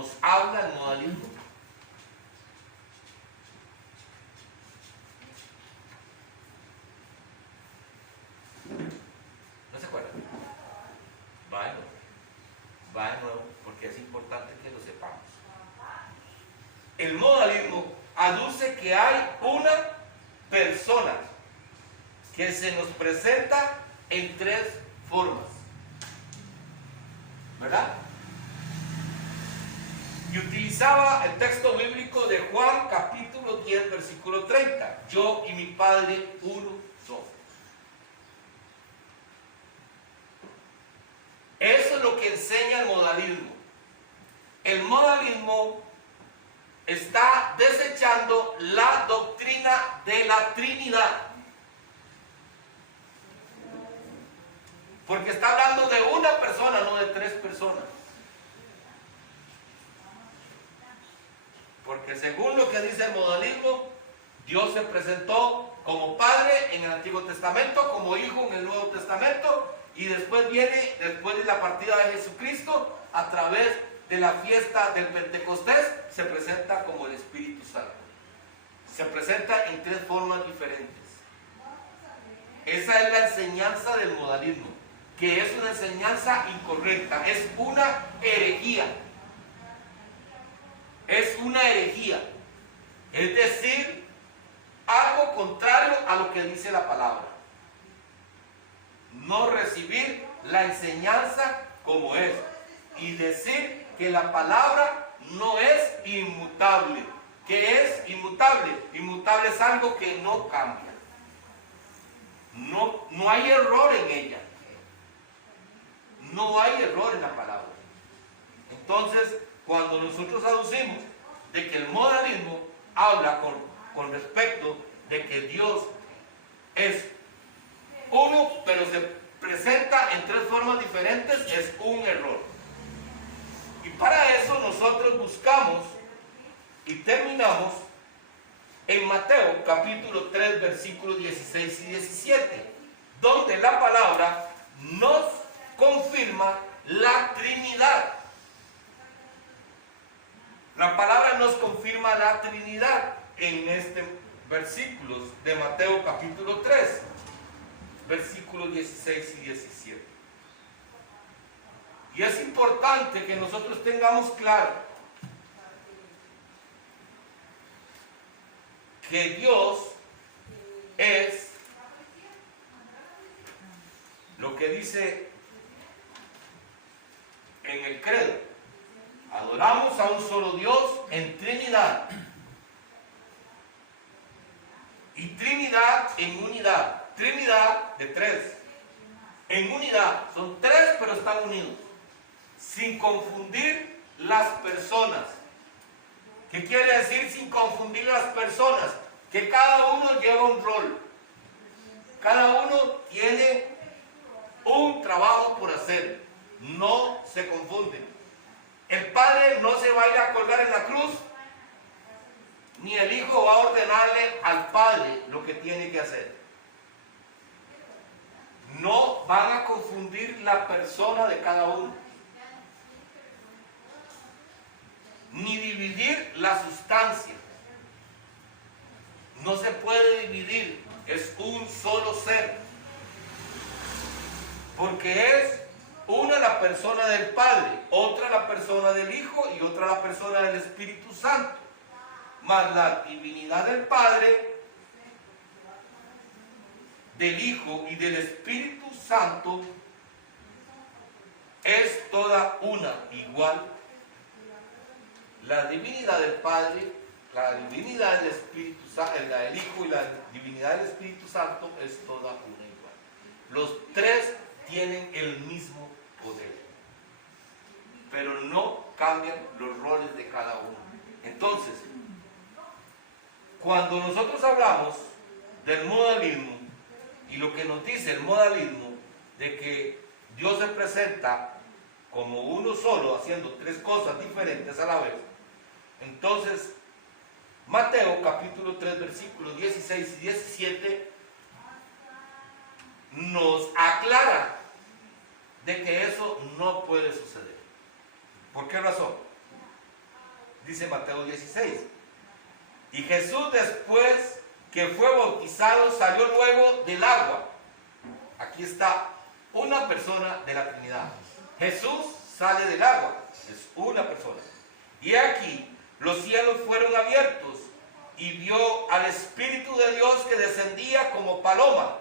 nos habla el modalismo? ¿No se acuerdan? Va de nuevo, porque es importante que lo sepamos. El modalismo aduce que hay una persona que se nos presenta en tres formas, ¿verdad? Y utilizaba el texto bíblico de Juan capítulo 10 versículo 30. Yo y mi Padre uno somos. Eso es lo que enseña el modalismo. El modalismo está desechando la doctrina de la Trinidad. Porque está hablando de una persona, no de tres personas. Porque según lo que dice el modalismo, Dios se presentó como Padre en el Antiguo Testamento, como Hijo en el Nuevo Testamento, y después de la partida de Jesucristo, a través de la fiesta del Pentecostés, se presenta como el Espíritu Santo. Se presenta en tres formas diferentes. Esa es la enseñanza del modalismo, que es una enseñanza incorrecta, es una herejía. Es una herejía. Es decir, algo contrario a lo que dice la palabra. No recibir la enseñanza como es. Y decir que la palabra no es inmutable. ¿Qué es inmutable? Inmutable es algo que no cambia. No hay error en ella. No hay error en la palabra. Entonces, cuando nosotros aducimos de que el modalismo habla con respecto de que Dios es uno, pero se presenta en tres formas diferentes, es un error. Y para eso nosotros buscamos y terminamos en Mateo capítulo 3 versículos 16 y 17, donde la palabra nos confirma la Trinidad. La palabra nos confirma la Trinidad en este versículos de Mateo capítulo 3, versículos 16 y 17. Y es importante que nosotros tengamos claro que Dios es lo que dice en el credo. Adoramos a un solo Dios en Trinidad. Y Trinidad en unidad. Trinidad de tres. En unidad. Son tres, pero están unidos. Sin confundir las personas. ¿Qué quiere decir sin confundir las personas? Que cada uno lleva un rol. Cada uno tiene un trabajo por hacer. No se confunden. El Padre no se va a ir a colgar en la cruz, ni el Hijo va a ordenarle al Padre lo que tiene que hacer. No van a confundir la persona de cada uno, ni dividir la sustancia. No se puede dividir, es un solo ser, porque es una la persona del Padre, otra la persona del Hijo y otra la persona del Espíritu Santo. Mas la divinidad del Padre, del Hijo y del Espíritu Santo es toda una, igual. La divinidad del Padre, la divinidad del Espíritu Santo, la del Hijo y la divinidad del Espíritu Santo es toda una, igual. Los tres tienen el mismo poder, pero no cambian los roles de cada uno. Entonces, cuando nosotros hablamos del modalismo y lo que nos dice el modalismo de que Dios se presenta como uno solo haciendo tres cosas diferentes a la vez, entonces Mateo capítulo 3 versículos 16 y 17 nos aclara de que eso no puede suceder. ¿Por qué razón? Dice Mateo 16. Y Jesús, después que fue bautizado, salió luego del agua. Aquí está una persona de la Trinidad. Jesús sale del agua, es una persona. Y aquí los cielos fueron abiertos y vio al Espíritu de Dios que descendía como paloma.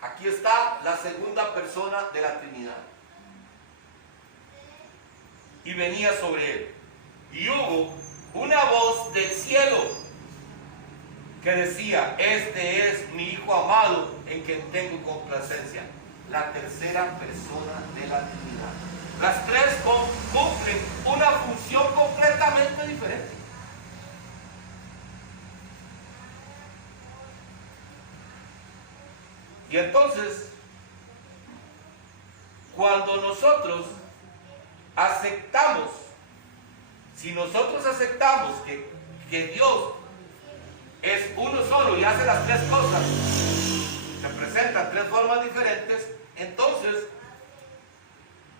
Aquí está la segunda persona de la Trinidad. Y venía sobre él. Y hubo una voz del cielo que decía: este es mi Hijo amado en quien tengo complacencia. La tercera persona de la Trinidad. Las tres cumplen una función completamente diferente. Y entonces, cuando nosotros aceptamos, si nosotros aceptamos que Dios es uno solo y hace las tres cosas, se presentan tres formas diferentes, entonces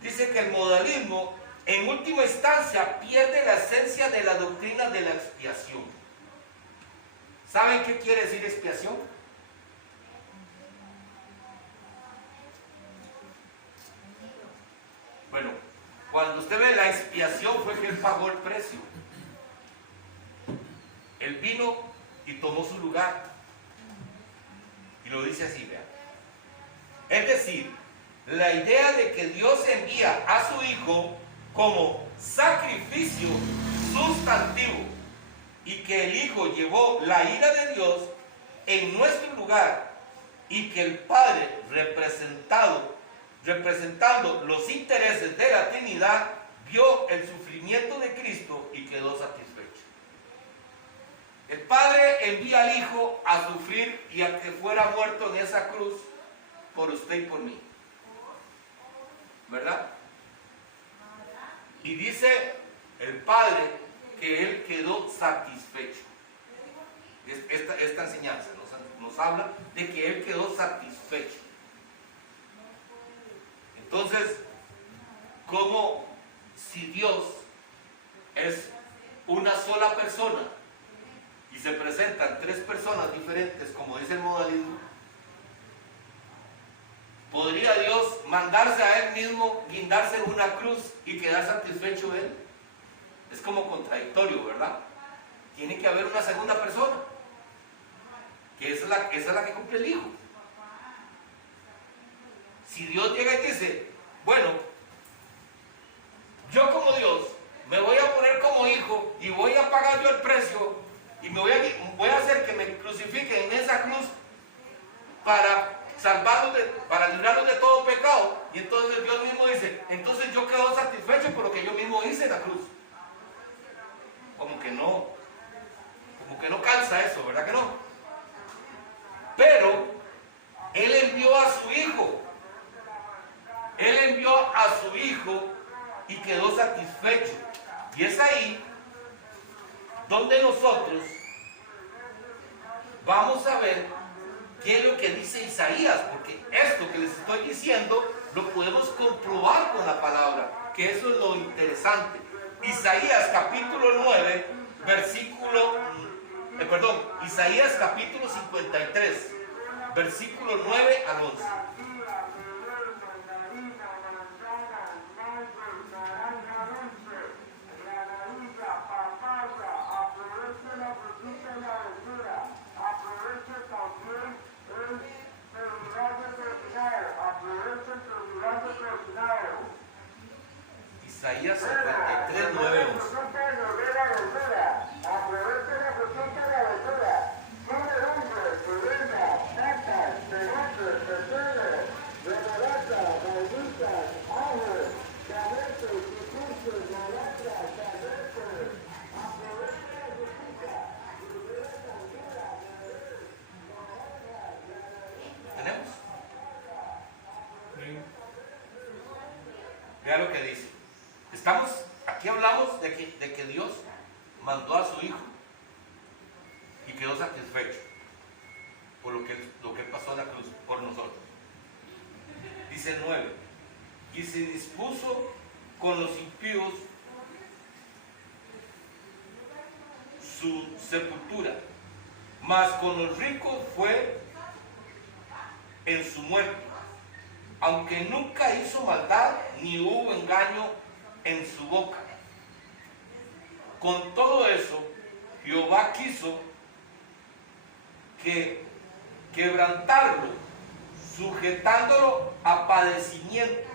dice que el modalismo en última instancia pierde la esencia de la doctrina de la expiación. ¿Saben qué quiere decir expiación? Bueno, cuando usted ve la expiación fue que él pagó el precio. Él vino y tomó su lugar. Y lo dice así, vean. Es decir, la idea de que Dios envía a su Hijo como sacrificio sustantivo y que el Hijo llevó la ira de Dios en nuestro lugar y que el Padre representando los intereses de la Trinidad vio el sufrimiento de Cristo y quedó satisfecho. El Padre envía al Hijo a sufrir y a que fuera muerto en esa cruz por usted y por mí, ¿verdad? Y dice el Padre que Él quedó satisfecho. Esta enseñanza nos habla de que Él quedó satisfecho. Entonces, como si Dios es una sola persona y se presentan tres personas diferentes, como dice el modalismo, ¿podría Dios mandarse a Él mismo, guindarse en una cruz y quedar satisfecho Él? Es como contradictorio, ¿verdad? Tiene que haber una segunda persona, que esa es la que cumple el Hijo. Si Dios llega y dice: bueno, yo como Dios me voy a poner como hijo y voy a pagar yo el precio y voy a hacer que me crucifiquen en esa cruz para salvarlos, para librarlos de todo pecado, y entonces Dios mismo dice: entonces yo quedo satisfecho por lo que yo mismo hice en la cruz. Como que no calza eso, ¿verdad que no? Pero Él envió a su Hijo. Él envió a su Hijo y quedó satisfecho. Y es ahí donde nosotros vamos a ver qué es lo que dice Isaías, porque esto que les estoy diciendo lo podemos comprobar con la palabra, que eso es lo interesante. Isaías capítulo 9, Isaías capítulo 53, versículo 9 al 11. Isaías 53, 9, 11. ¿Tenemos? Vea lo que dice. Aquí hablamos de que Dios mandó a su Hijo y quedó satisfecho por lo que pasó en la cruz por nosotros. Dice el 9: y se dispuso con los impíos su sepultura, mas con los ricos fue en su muerte, aunque nunca hizo maldad ni hubo engaño en su boca. Con todo eso, Jehová quiso quebrantarlo, sujetándolo a padecimiento,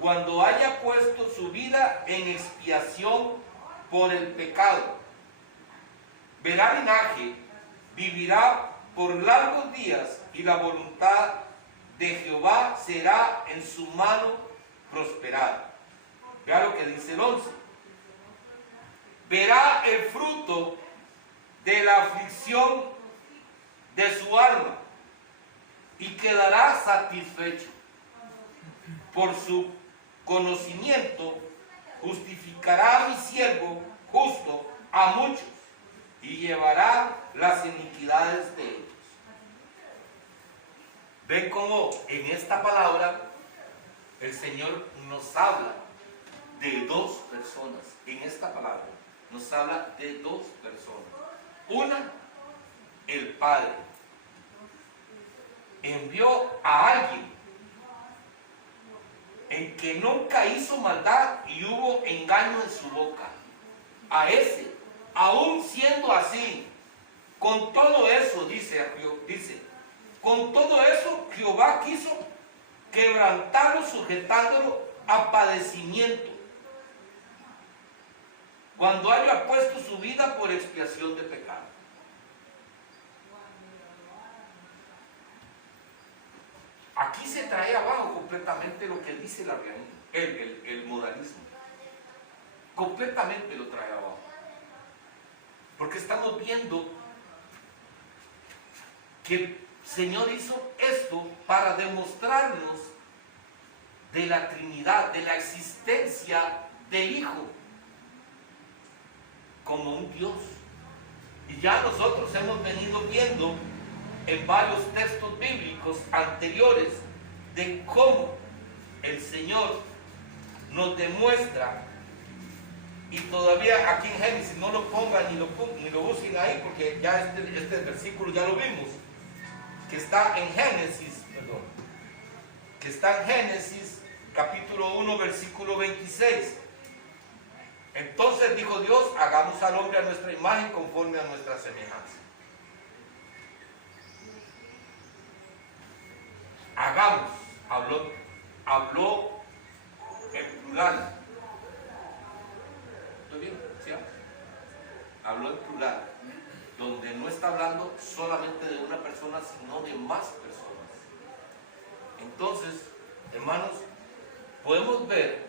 cuando haya puesto su vida en expiación por el pecado. Verá linaje, vivirá por largos días, y la voluntad de Jehová será en su mano prosperada. Vea lo que dice el 11. Verá el fruto de la aflicción de su alma y quedará satisfecho. Por su conocimiento justificará a mi siervo justo a muchos y llevará las iniquidades de ellos. Ven cómo en esta palabra el Señor nos habla de dos personas. En esta palabra nos habla de dos personas. Una, el Padre envió a alguien en que nunca hizo maldad y hubo engaño en su boca. A ese, aún siendo así, con todo eso, dice, con todo eso Jehová quiso quebrantarlo, sujetándolo a padecimiento, cuando haya puesto su vida por expiación de pecado. Aquí se trae abajo completamente lo que dice el arrianismo, el modalismo. Completamente lo trae abajo. Porque estamos viendo que el Señor hizo esto para demostrarnos de la Trinidad, de la existencia del Hijo como un Dios. Y ya nosotros hemos venido viendo en varios textos bíblicos anteriores de cómo el Señor nos demuestra, y todavía aquí en Génesis no lo pongan ni lo busquen ahí, porque ya este versículo ya lo vimos, que está en Génesis, que está en Génesis capítulo 1 versículo 26. Entonces dijo Dios: hagamos al hombre a nuestra imagen, conforme a nuestra semejanza. Hagamos, habló en plural. ¿Estoy bien? ¿Sí? Habló en plural, donde no está hablando solamente de una persona, sino de más personas. Entonces, hermanos, podemos ver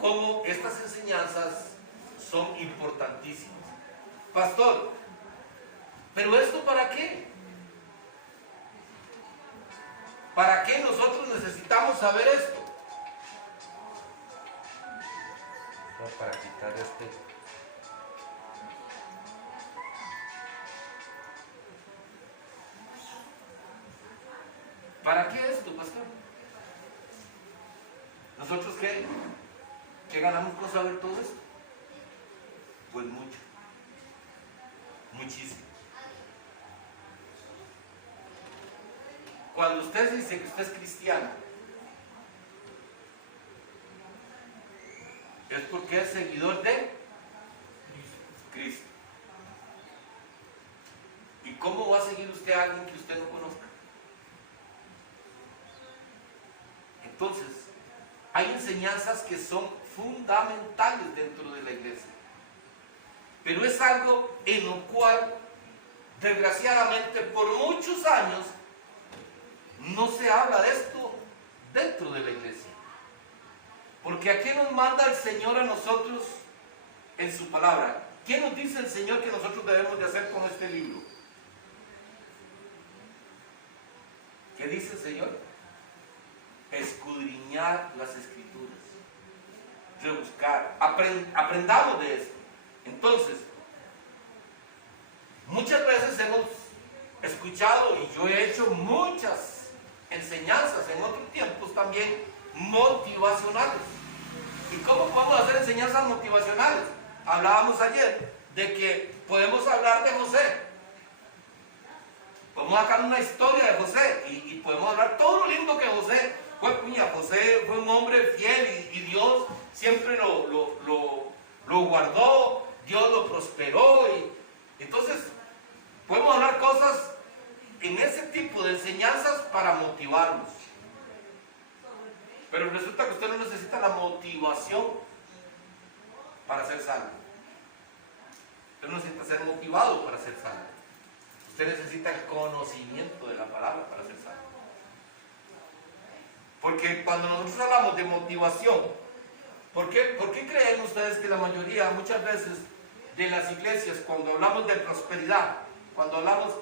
cómo estas enseñanzas son importantísimas. Pastor, ¿pero esto para qué? ¿Para qué nosotros necesitamos saber esto? Para quitar ¿Para qué esto, pastor? ¿Nosotros qué ganamos con saber todo esto? Pues mucho. Muchísimo. Cuando usted dice que usted es cristiano, es porque es seguidor de Cristo. ¿Y cómo va a seguir usted a alguien que usted no conozca? Entonces, hay enseñanzas que son fundamentales dentro de la iglesia, pero es algo en lo cual, desgraciadamente, por muchos años no se habla de esto dentro de la iglesia. Porque ¿a qué nos manda el Señor a nosotros en su palabra? ¿Qué nos dice el Señor que nosotros debemos de hacer con este libro? ¿Qué dice el Señor? Escudriñar las Escrituras, rebuscar, aprendamos de esto. Entonces, muchas veces hemos escuchado, y yo he hecho muchas enseñanzas en otros tiempos también motivacionales. ¿Y cómo podemos hacer enseñanzas motivacionales. Hablábamos ayer de que podemos hablar de José. Podemos sacar una historia de José y podemos hablar todo lo lindo que José fue. José fue un hombre fiel y Dios siempre lo guardó, Dios lo prosperó. Entonces, podemos hablar cosas en ese tipo de enseñanzas para motivarnos. Pero resulta que usted no necesita la motivación para ser salvo. Usted no necesita ser motivado para ser salvo. Usted necesita el conocimiento de la palabra para ser salvo. Porque cuando nosotros hablamos de motivación, ¿por qué creen ustedes que la mayoría, muchas veces, de las iglesias, cuando hablamos de prosperidad, cuando hablamos,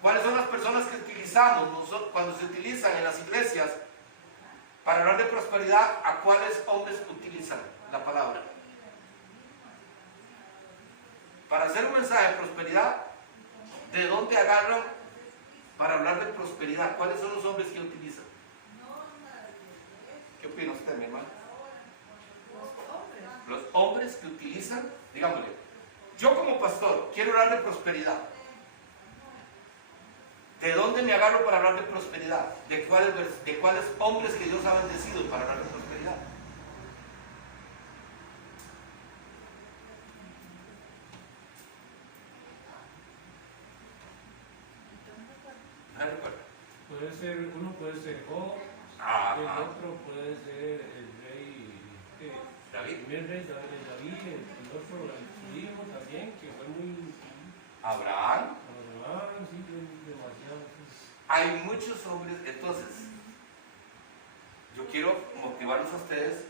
cuáles son las personas que utilizamos cuando se utilizan en las iglesias para hablar de prosperidad, a cuáles hombres utilizan la palabra? Para hacer un mensaje de prosperidad, ¿de dónde agarran para hablar de prosperidad? ¿Cuáles son los hombres que utilizan? ¿Qué opina usted, mi hermano? Los hombres que utilizan, digámosle, yo como pastor quiero hablar de prosperidad. ¿De dónde me agarro para hablar de prosperidad? ¿De cuáles hombres que Dios ha bendecido para hablar de prosperidad? Uno puede ser Job, el otro puede ser el rey David. El primer rey David, el otro, su hijo también, que fue muy... Abraham. Sí, demasiado. Hay muchos hombres. Entonces, yo quiero motivarlos a ustedes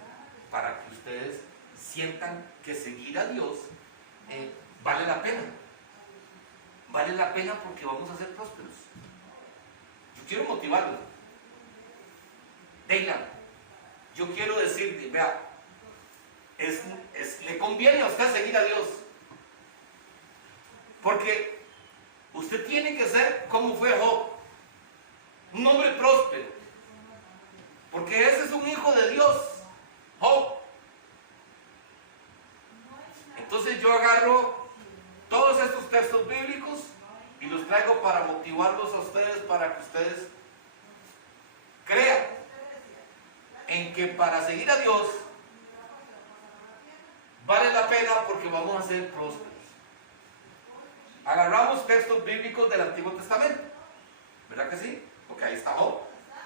para que ustedes sientan que seguir a Dios vale la pena. Vale la pena porque vamos a ser prósperos. Yo quiero motivarlos. Deila, yo quiero decirte, vea, le conviene a usted seguir a Dios. Porque usted tiene que ser como fue Job, un hombre próspero. Porque ese es un hijo de Dios, Job. Entonces yo agarro todos estos textos bíblicos y los traigo para motivarlos a ustedes, para que ustedes crean en que para seguir a Dios vale la pena porque vamos a ser prósperos. Agarramos textos bíblicos del Antiguo Testamento, ¿verdad que sí? Porque ahí está Job,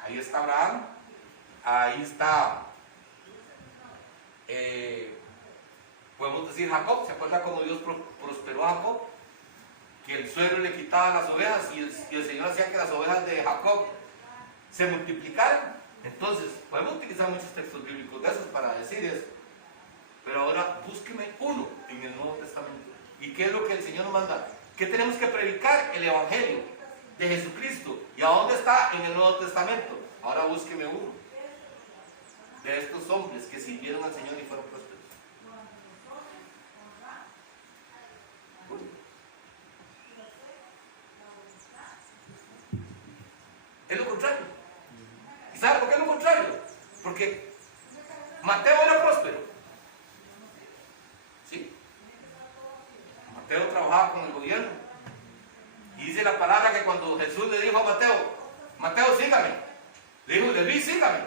ahí está Abraham, ahí está, podemos decir Jacob. ¿Se acuerda cómo Dios prosperó a Jacob? Que el suegro le quitaba las ovejas y el Señor hacía que las ovejas de Jacob se multiplicaran. Entonces, podemos utilizar muchos textos bíblicos de esos para decir eso. Pero ahora búsqueme uno en el Nuevo Testamento. ¿Y qué es lo que el Señor nos manda? ¿Qué tenemos que predicar? El Evangelio de Jesucristo. ¿Y a dónde está? En el Nuevo Testamento. Ahora búsqueme uno de estos hombres que sirvieron al Señor y fueron prósperos. Es lo contrario. ¿Y sabe por qué es lo contrario? Porque Mateo era próspero. ¿Sí? Mateo trabajaba con el gobierno. Y dice la palabra que cuando Jesús le dijo a Mateo, Mateo, sígame. Le dijo, Leví, sígame.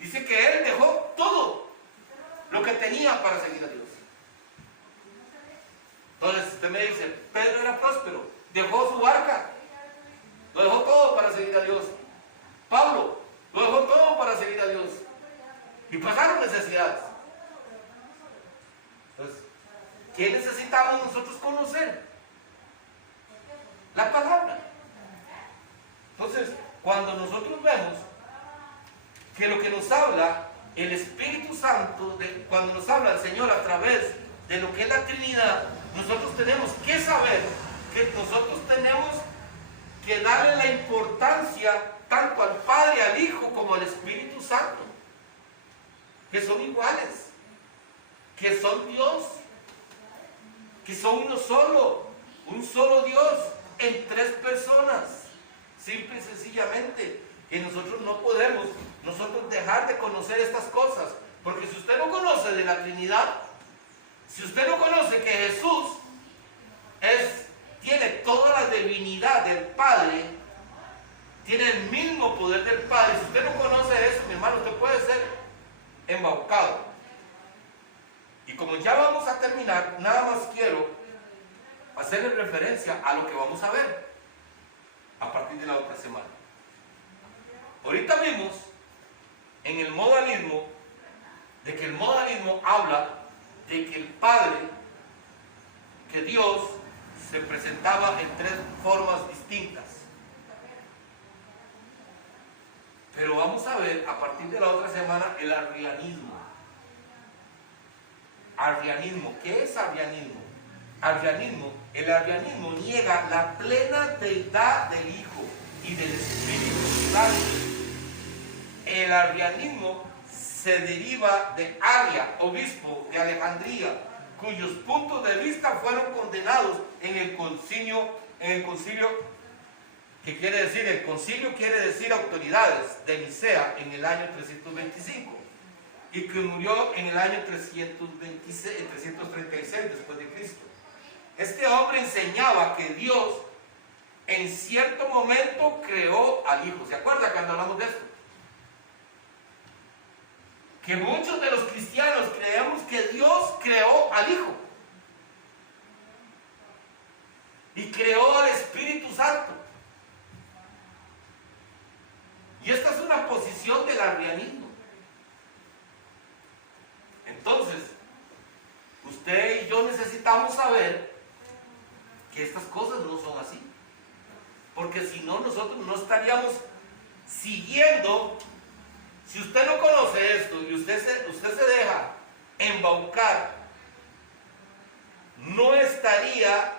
Dice que él dejó todo lo que tenía para seguir a Dios. Entonces usted me dice, Pedro era próspero, dejó su barca, lo dejó todo para seguir a Dios. Pablo lo dejó todo para seguir a Dios. Y pasaron necesidades. Entonces, ¿qué necesitamos nosotros conocer? La palabra. Entonces, cuando nosotros vemos que lo que nos habla el Espíritu Santo, cuando nos habla el Señor a través de lo que es la Trinidad, nosotros tenemos que saber que nosotros tenemos que darle la importancia tanto al Padre, al Hijo, como al Espíritu Santo, que son iguales, que son Dios, que son uno solo, un solo Dios en tres personas, simple y sencillamente, que nosotros no podemos nosotros dejar dejar de conocer estas cosas. Porque si usted no conoce de la Trinidad, si usted no conoce que Jesús tiene toda la divinidad del Padre, tiene el mismo poder del Padre, si usted no conoce eso, mi hermano, usted puede ser embaucado. Y como ya vamos a terminar, nada más quiero hacerle referencia a lo que vamos a ver a partir de la otra semana. Ahorita vimos en el modalismo, de que el modalismo habla de que el Padre, que Dios se presentaba en tres formas distintas. Pero vamos a ver a partir de la otra semana el arrianismo. Arrianismo, ¿qué es arrianismo? El arrianismo niega la plena deidad del Hijo y del Espíritu Santo. El arrianismo se deriva de Aria, obispo de Alejandría, cuyos puntos de vista fueron condenados en el concilio, ¿qué quiere decir? El concilio quiere decir autoridades de Nicea en el año 325 y que murió en el año 336 después de Cristo. Este hombre enseñaba que Dios en cierto momento creó al Hijo. ¿Se acuerda cuando hablamos de esto? Que muchos de los cristianos creemos que Dios creó al Hijo y creó al Espíritu Santo. Y esta es una posición del arrianismo. Entonces, usted y yo necesitamos saber que estas cosas no son así. Porque si no, nosotros no estaríamos siguiendo. Si usted no conoce esto y usted se deja embaucar, no estaría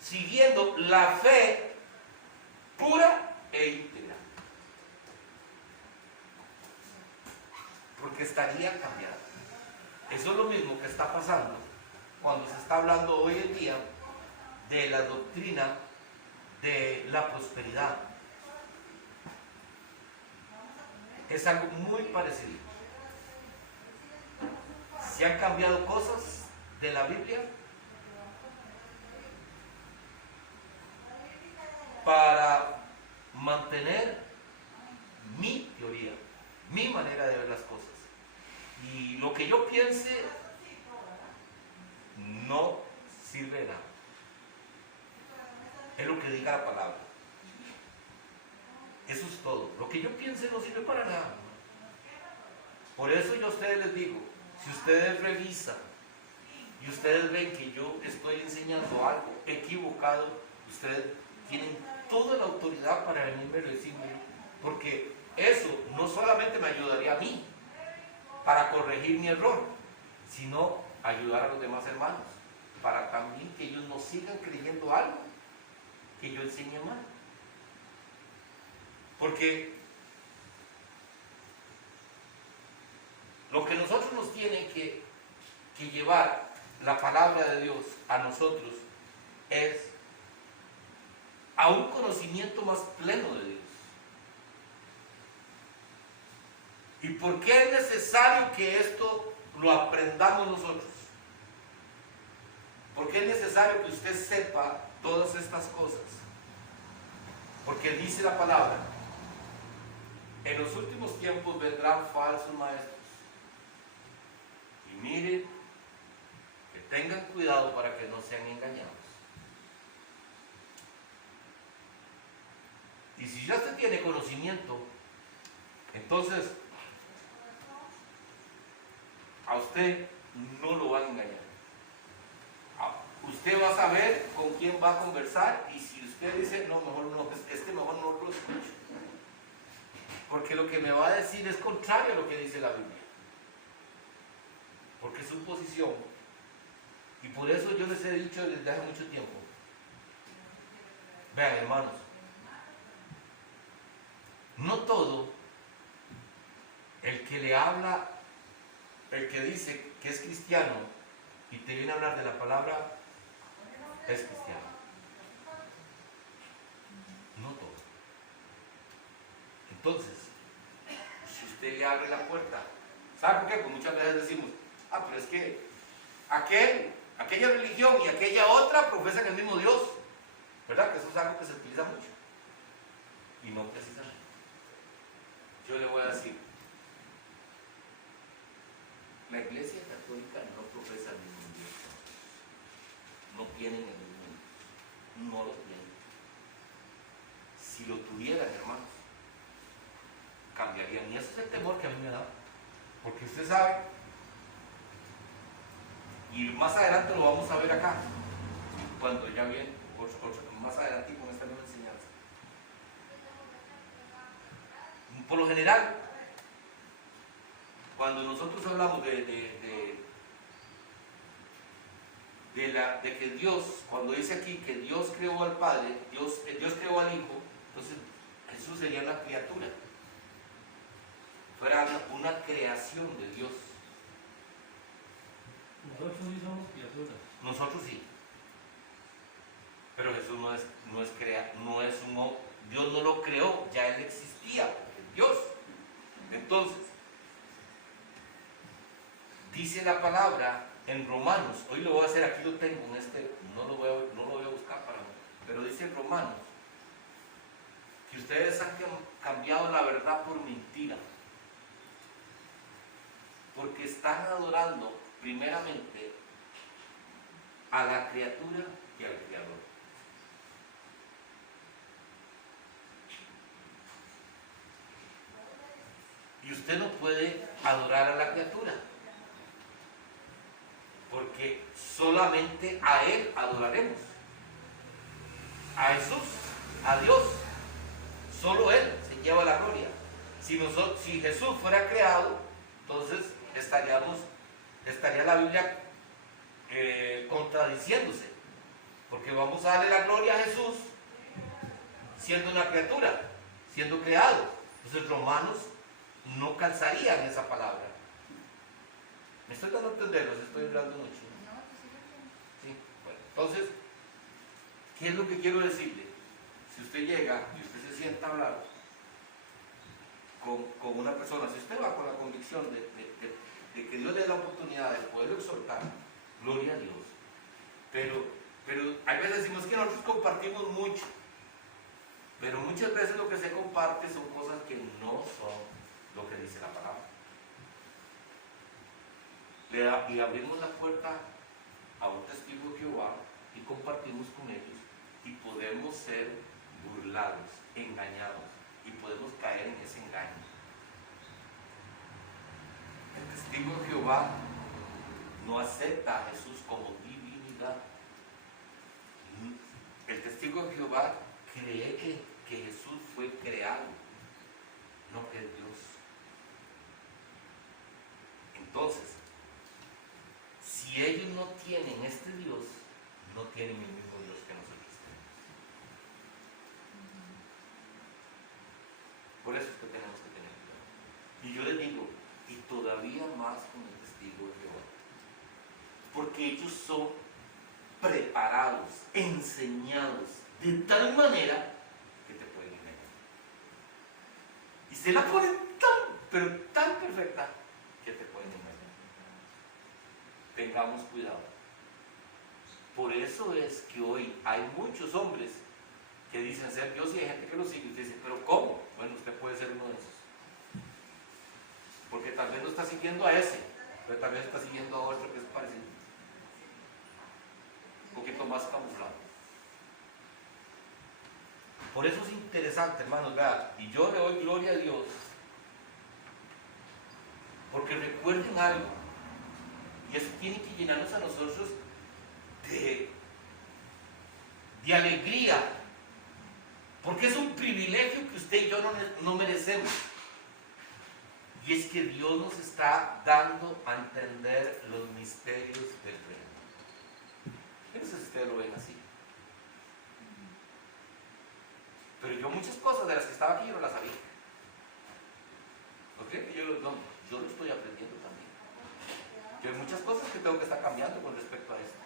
siguiendo la fe pura e íntegra. Porque estaría cambiada. Eso es lo mismo que está pasando cuando se está hablando hoy en día de la doctrina de la prosperidad. Es algo muy parecido. Se han cambiado cosas de la Biblia para mantener mi teoría, mi manera de ver las cosas. Y lo que yo piense no sirve de nada. Es lo que diga la palabra. Eso es todo. Lo que yo piense no sirve para nada. Por eso yo a ustedes les digo, si ustedes revisan y ustedes ven que yo estoy enseñando algo equivocado, ustedes tienen toda la autoridad para venirme a decirme, porque eso no solamente me ayudaría a mí para corregir mi error, sino ayudar a los demás hermanos, para también que ellos no sigan creyendo algo que yo enseñe mal. Porque lo que nosotros nos tiene que llevar la palabra de Dios a nosotros es a un conocimiento más pleno de Dios. ¿Y por qué es necesario que esto lo aprendamos nosotros? ¿Por qué es necesario que usted sepa todas estas cosas? Porque dice la palabra, en los últimos tiempos vendrán falsos maestros. Y miren, que tengan cuidado para que no sean engañados. Y si ya usted tiene conocimiento, entonces a usted no lo van a engañar. Usted va a saber con quién va a conversar, y si usted dice, no, mejor no, mejor no lo escucho. Porque lo que me va a decir es contrario a lo que dice la Biblia. Porque es su posición. Y por eso yo les he dicho desde hace mucho tiempo. Vean, hermanos, no todo el que le habla, el que dice que es cristiano y te viene a hablar de la palabra, es cristiano. No todo. Entonces, si usted le abre la puerta, ¿sabe por qué? Pues muchas veces decimos, pero es que aquella religión y aquella otra profesan el mismo Dios, ¿verdad? Que eso es algo que se utiliza mucho. Y no precisamente. Yo le voy a decir, la Iglesia Católica no profesa el mismo Dios. No tienen el mismo Dios. No lo tienen. Si lo tuvieran, hermanos, cambiarían. Y ese es el temor que a mí me da. Porque usted sabe, y más adelante lo vamos a ver acá, cuando ya viene, más adelante con esta nueva enseñanza. Por lo general, cuando nosotros hablamos de que Dios, cuando dice aquí que Dios creó al Padre, Dios creó al Hijo, entonces Jesús sería una criatura, fuera una creación de Dios. Nosotros sí somos criaturas. Nosotros sí. Pero Jesús no es Dios no lo creó, ya Él existía, porque es Dios. Entonces, dice la palabra en Romanos, hoy lo voy a hacer, aquí lo tengo, no lo voy a buscar para mí, pero dice en Romanos, que ustedes han cambiado la verdad por mentira, porque están adorando primeramente a la criatura y al Creador. Y usted no puede adorar a la criatura, porque solamente a Él adoraremos. A Jesús, a Dios, solo Él se lleva la gloria. Si Jesús fuera creado, entonces estaría la Biblia contradiciéndose, porque vamos a darle la gloria a Jesús siendo una criatura, siendo creado. Entonces Romanos no calzaría en esa palabra. ¿Me estoy dando a entender? ¿Los estoy hablando mucho? Sí. Bueno, entonces, ¿qué es lo que quiero decirle? Si usted llega y usted se sienta a hablar con una persona, si usted va con la convicción de que Dios le da la oportunidad de poderlo exhortar, gloria a Dios. Pero a veces decimos que nosotros compartimos mucho, pero muchas veces lo que se comparte son cosas que no son lo que dice la palabra. Le abrimos la puerta a un testigo de Jehová y compartimos con ellos y podemos ser burlados, engañados y podemos caer en ese engaño. El testigo de Jehová no acepta a Jesús como divinidad. El testigo de Jehová cree que Jesús fue creado, no que es Dios. Entonces, si ellos no tienen este Dios, no tienen el mismo Dios que nosotros tenemos. Por eso es que tenemos que tener cuidado. Y yo les digo, y todavía más con el testigo de Jehová, porque ellos son preparados, enseñados de tal manera que te pueden engañar. Y se la ponen pero tan perfecta que te pueden engañar. Tengamos cuidado. Por eso es que hoy hay muchos hombres que dicen ser Dios y hay gente que lo sigue y usted dice, ¿pero cómo? Bueno, usted puede ser uno de esos. Porque tal vez no está siguiendo a ese, pero tal vez está siguiendo a otro que es parecido. Un poquito más camuflado. Por eso es interesante, hermanos, ¿verdad? Y yo le doy gloria a Dios. Porque recuerden algo. Y eso tiene que llenarnos a nosotros de alegría. Porque es un privilegio que usted y yo no merecemos. Y es que Dios nos está dando a entender los misterios del reino. Yo no sé si ustedes lo ven así. Pero yo muchas cosas de las que estaba aquí yo no las sabía. ¿Por qué? Yo lo estoy aprendiendo también. Yo hay muchas cosas que tengo que estar cambiando con respecto a esto.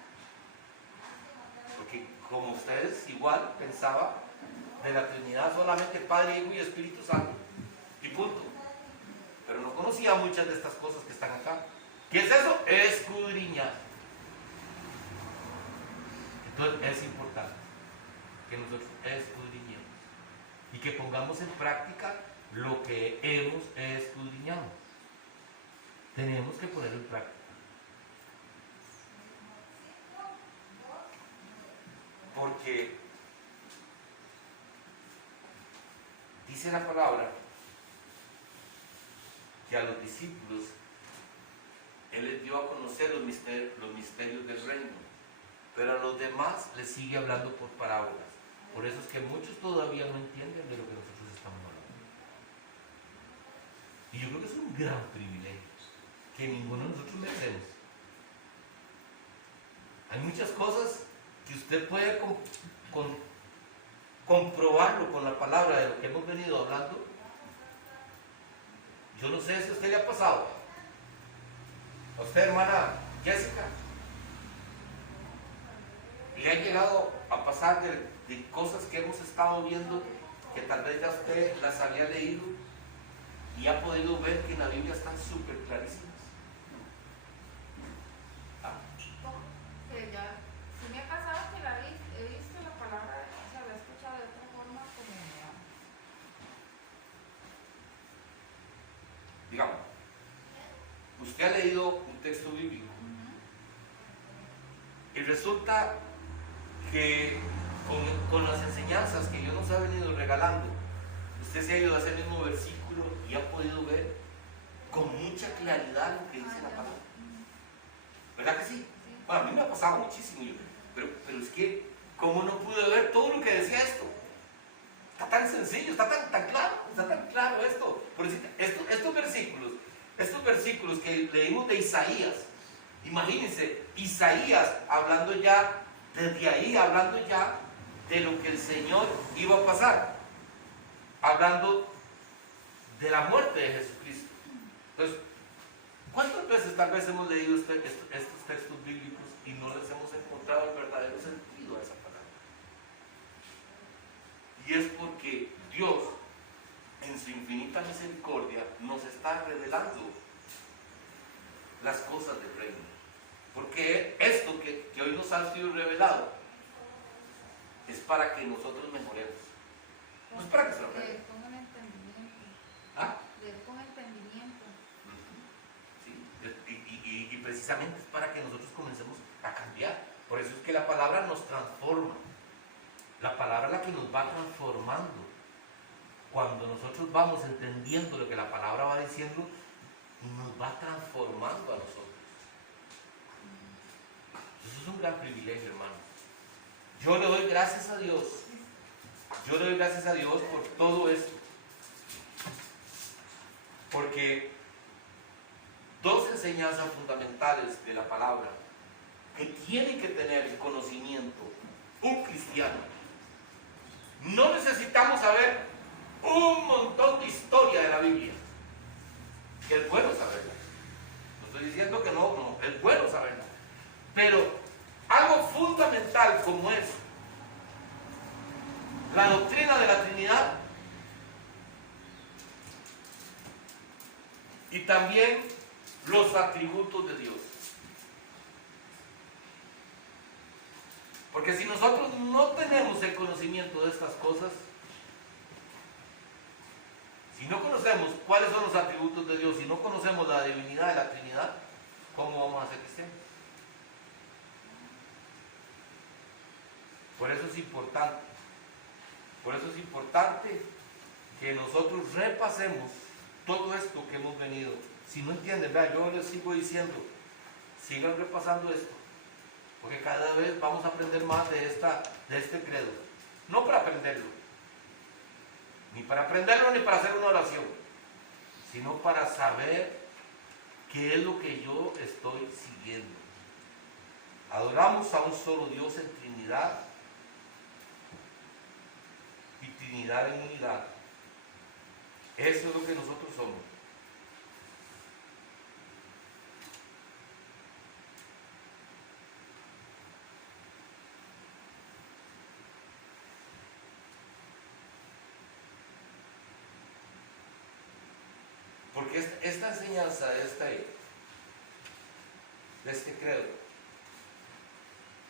Porque como ustedes igual pensaba de la Trinidad solamente Padre, Hijo y Espíritu Santo. conocía muchas de estas cosas que están acá. ¿Qué es eso? Escudriñar. Entonces es importante que nosotros escudriñemos y que pongamos en práctica lo que hemos escudriñado. Tenemos que ponerlo en práctica. Porque dice la palabra que a los discípulos Él les dio a conocer los misterios del reino, pero a los demás les sigue hablando por parábolas. Por eso es que muchos todavía no entienden de lo que nosotros estamos hablando. Y yo creo que es un gran privilegio que ninguno de nosotros merecemos. Hay muchas cosas que usted puede comprobarlo con la palabra de lo que hemos venido hablando. Yo no sé si a usted le ha pasado. A usted, hermana Jessica, le ha llegado a pasar de cosas que hemos estado viendo que tal vez ya usted las había leído y ha podido ver que en la Biblia están súper clarísimas. Que ya, sí me ha pasado que he visto la palabra, o sea, la he escuchado de otra forma como Digamos, usted ha leído un texto bíblico y resulta que con las enseñanzas que Dios nos ha venido regalando, usted se ha ido a ese mismo versículo y ha podido ver con mucha claridad lo que dice la palabra. ¿Verdad que sí? Bueno, a mí me ha pasado muchísimo, pero es que, ¿cómo no pude ver todo lo que decía esto? Está tan sencillo, está tan claro esto. Por decir, estos versículos que leímos de Isaías, imagínense, Isaías hablando ya, desde ahí, hablando ya de lo que el Señor iba a pasar, hablando de la muerte de Jesucristo. Entonces, ¿cuántas veces tal vez hemos leído estos textos bíblicos y no les hemos encontrado el verdadero sentido a esa palabra? Y es porque Dios, en su infinita misericordia, nos está revelando las cosas del reino. Porque esto que hoy nos ha sido revelado es para que nosotros mejoremos. No es para que se lo revele. con el entendimiento. ¿Ah? Con entendimiento. Sí. Y precisamente es para que nosotros comencemos a cambiar. Por eso es que la palabra nos transforma. La palabra es la que nos va transformando. Cuando nosotros vamos entendiendo lo que la palabra va diciendo, nos va transformando a nosotros. Eso es un gran privilegio, hermano. Yo le doy gracias a Dios. Yo le doy gracias a Dios por todo esto. Porque dos enseñanzas fundamentales de la palabra que tiene que tener el conocimiento un cristiano. No necesitamos saber un montón de historia de la Biblia, que es bueno saberla. No estoy diciendo que no, es bueno saberla. Pero algo fundamental como es la doctrina de la Trinidad y también los atributos de Dios. Porque si nosotros no tenemos el conocimiento de estas cosas, si no conocemos cuáles son los atributos de Dios, si no conocemos la divinidad de la Trinidad, ¿cómo vamos a ser cristianos? Por eso es importante que nosotros repasemos todo esto que hemos venido. Si no entienden, vea, yo les sigo diciendo, sigan repasando esto, porque cada vez vamos a aprender más de este credo. No para aprenderlo, ni para hacer una oración, sino para saber qué es lo que yo estoy siguiendo. Adoramos a un solo Dios en Trinidad y Trinidad en unidad. Eso es lo que nosotros somos. Porque esta enseñanza de este credo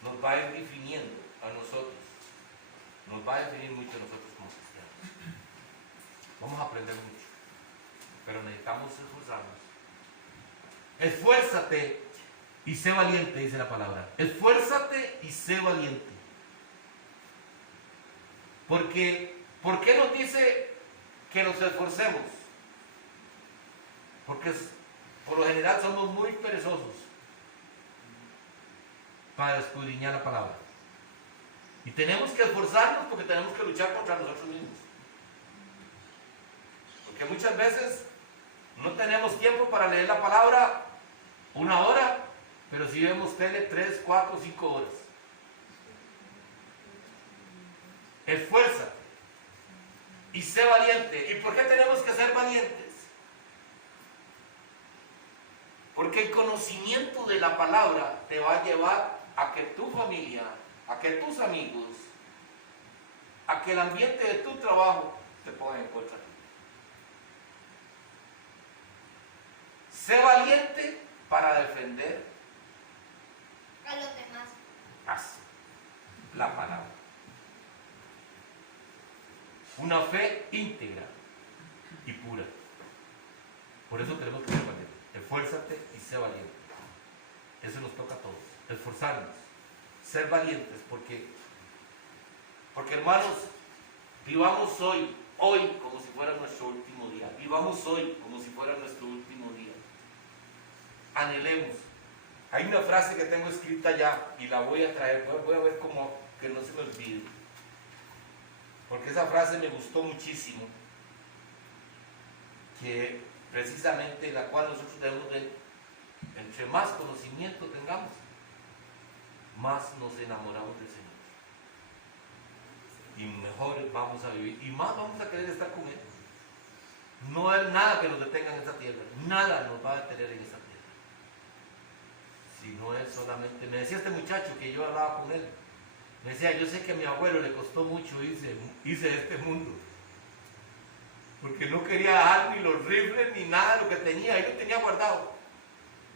nos va a ir definiendo a nosotros, nos va a definir mucho a nosotros como cristianos. Vamos a aprender mucho, pero necesitamos esforzarnos. Esfuérzate y sé valiente, dice la palabra. Esfuérzate y sé valiente. Porque, ¿por qué nos dice que nos esforcemos? Porque por lo general somos muy perezosos para escudriñar la palabra. Y tenemos que esforzarnos porque tenemos que luchar contra nosotros mismos. Porque muchas veces no tenemos tiempo para leer la palabra 1 hora, pero si vemos tele 3, 4, 5 horas. Esfuérzate y sé valiente. ¿Y por qué tenemos que ser valientes? Porque el conocimiento de la palabra te va a llevar a que tu familia, a que tus amigos, a que el ambiente de tu trabajo te ponga en contra. Sé valiente para defender A los demás. la palabra. Una fe íntegra y pura. Por eso tenemos que ser valientes. Esfuérzate y sé valiente. Eso nos toca a todos. Esforzarnos, ser valientes, porque hermanos, vivamos hoy como si fuera nuestro último día. Vivamos hoy como si fuera nuestro último día. Anhelemos. Hay una frase que tengo escrita ya y la voy a traer. Voy a ver cómo que no se me olvide. Porque esa frase me gustó muchísimo. Que precisamente la cual nosotros debemos de, entre más conocimiento tengamos, más nos enamoramos del Señor. Y mejor vamos a vivir. Y más vamos a querer estar con Él. No hay nada que nos detenga en esta tierra. Nada nos va a detener en esta tierra. Si no es solamente... Me decía este muchacho que yo hablaba con él. Me decía, yo sé que a mi abuelo le costó mucho irse de este mundo. Porque no quería dar ni los rifles ni nada de lo que tenía. Él lo tenía guardado.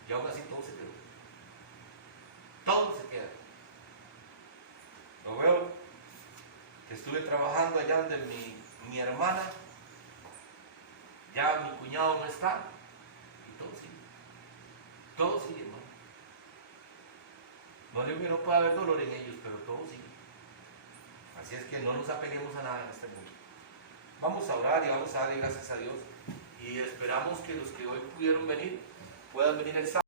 Y aún así todo se quedó. Todo se queda. Lo veo que estuve trabajando allá donde mi hermana. Ya mi cuñado no está. Y todo sigue. Todo sigue, hermano. No digo que no pueda haber dolor en ellos, pero todo sigue. Así es que no nos apeguemos a nada en este mundo. Vamos a orar y vamos a darle gracias a Dios. Y esperamos que los que hoy pudieron venir, puedan venir el sábado.